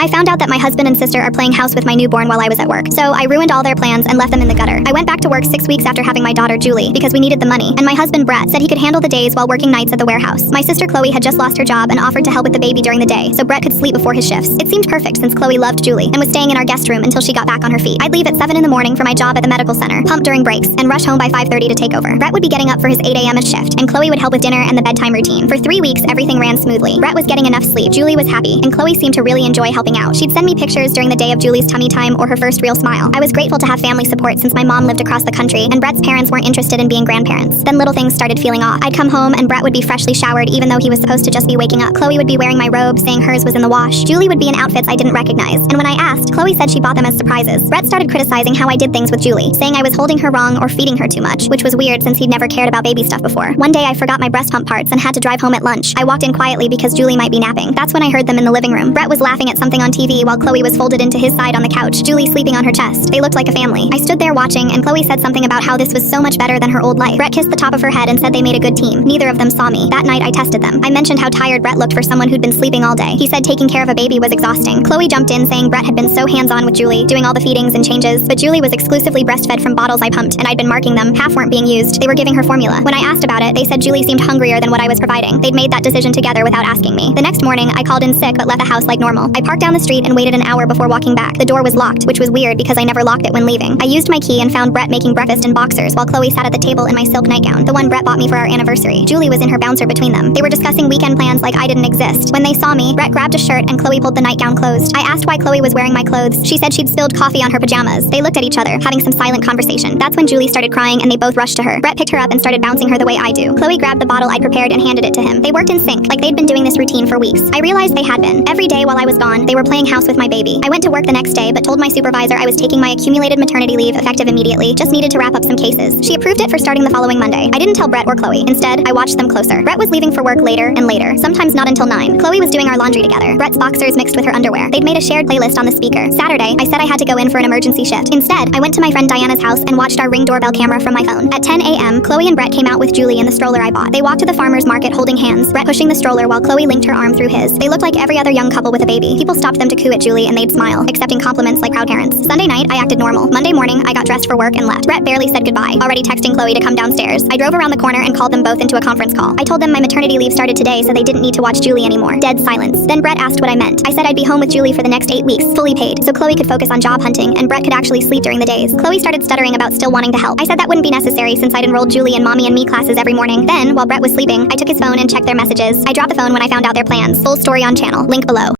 I found out that my husband and sister are playing house with my newborn while I was at work, so I ruined all their plans and left them in the gutter. I went back to work 6 weeks after having my daughter Julie because we needed the money, and my husband Brett said he could handle the days while working nights at the warehouse. My sister Chloe had just lost her job and offered to help with the baby during the day, so Brett could sleep before his shifts. It seemed perfect since Chloe loved Julie and was staying in our guest room until she got back on her feet. I'd leave at 7 in the morning for my job at the medical center, pump during breaks, and rush home by 5:30 to take over. Brett would be getting up for his 8 a.m. shift, and Chloe would help with dinner and the bedtime routine. For 3 weeks, everything ran smoothly. Brett was getting enough sleep, Julie was happy, and Chloe seemed to really enjoy helping out. She'd send me pictures during the day of Julie's tummy time or her first real smile. I was grateful to have family support since my mom lived across the country, and Brett's parents weren't interested in being grandparents. Then little things started feeling off. I'd come home and Brett would be freshly showered even though he was supposed to just be waking up. Chloe would be wearing my robe, saying hers was in the wash. Julie would be in outfits I didn't recognize, and when I asked, Chloe said she bought them as surprises. Brett started criticizing how I did things with Julie, saying I was holding her wrong or feeding her too much, which was weird since he'd never cared about baby stuff before. One day I forgot my breast pump parts and had to drive home at lunch. I walked in quietly because Julie might be napping. That's when I heard them in the living room. Brett was laughing at something on TV while Chloe was folded into his side on the couch, Julie sleeping on her chest. They looked like a family. I stood there watching, and Chloe said something about how this was so much better than her old life. Brett kissed the top of her head and said they made a good team. Neither of them saw me. That night I tested them. I mentioned how tired Brett looked for someone who'd been sleeping all day. He said taking care of a baby was exhausting. Chloe jumped in saying Brett had been so hands-on with Julie, doing all the feedings and changes, but Julie was exclusively breastfed from bottles I pumped, and I'd been marking them. Half weren't being used. They were giving her formula. When I asked about it, they said Julie seemed hungrier than what I was providing. They'd made that decision together without asking me. The next morning, I called in sick but left the house like normal. I parked down the street and waited an hour before walking back. The door was locked, which was weird because I never locked it when leaving. I used my key and found Brett making breakfast in boxers while Chloe sat at the table in my silk nightgown, the one Brett bought me for our anniversary. Julie was in her bouncer between them. They were discussing weekend plans like I didn't exist. When they saw me, Brett grabbed a shirt and Chloe pulled the nightgown closed. I asked why Chloe was wearing my clothes. She said she'd spilled coffee on her pajamas. They looked at each other, having some silent conversation. That's when Julie started crying and they both rushed to her. Brett picked her up and started bouncing her the way I do. Chloe grabbed the bottle I'd prepared and handed it to him. They worked in sync, like they'd been doing this routine for weeks. I realized they had been. Every day while I was gone, they were playing house with my baby. I went to work the next day but told my supervisor I was taking my accumulated maternity leave effective immediately, just needed to wrap up some cases. She approved it for starting the following Monday. I didn't tell Brett or Chloe. Instead, I watched them closer. Brett was leaving for work later and later, sometimes not until 9. Chloe was doing our laundry together. Brett's boxers mixed with her underwear. They'd made a shared playlist on the speaker. Saturday, I said I had to go in for an emergency shift. Instead, I went to my friend Diana's house and watched our Ring doorbell camera from my phone. At 10 a.m., Chloe and Brett came out with Julie in the stroller I bought. They walked to the farmer's market holding hands, Brett pushing the stroller while Chloe linked her arm through his. They looked like every other young couple with a baby. People stopped them to coo at Julie and they'd smile, accepting compliments like proud parents. Sunday night, I acted normal. Monday morning, I got dressed for work and left. Brett barely said goodbye, already texting Chloe to come downstairs. I drove around the corner and called them both into a conference call. I told them my maternity leave started today so they didn't need to watch Julie anymore. Dead silence. Then Brett asked what I meant. I said I'd be home with Julie for the next 8 weeks, fully paid, so Chloe could focus on job hunting and Brett could actually sleep during the days. Chloe started stuttering about still wanting to help. I said that wouldn't be necessary since I'd enrolled Julie in Mommy and Me classes every morning. Then, while Brett was sleeping, I took his phone and checked their messages. I dropped the phone when I found out their plans. Full story on channel. Link below.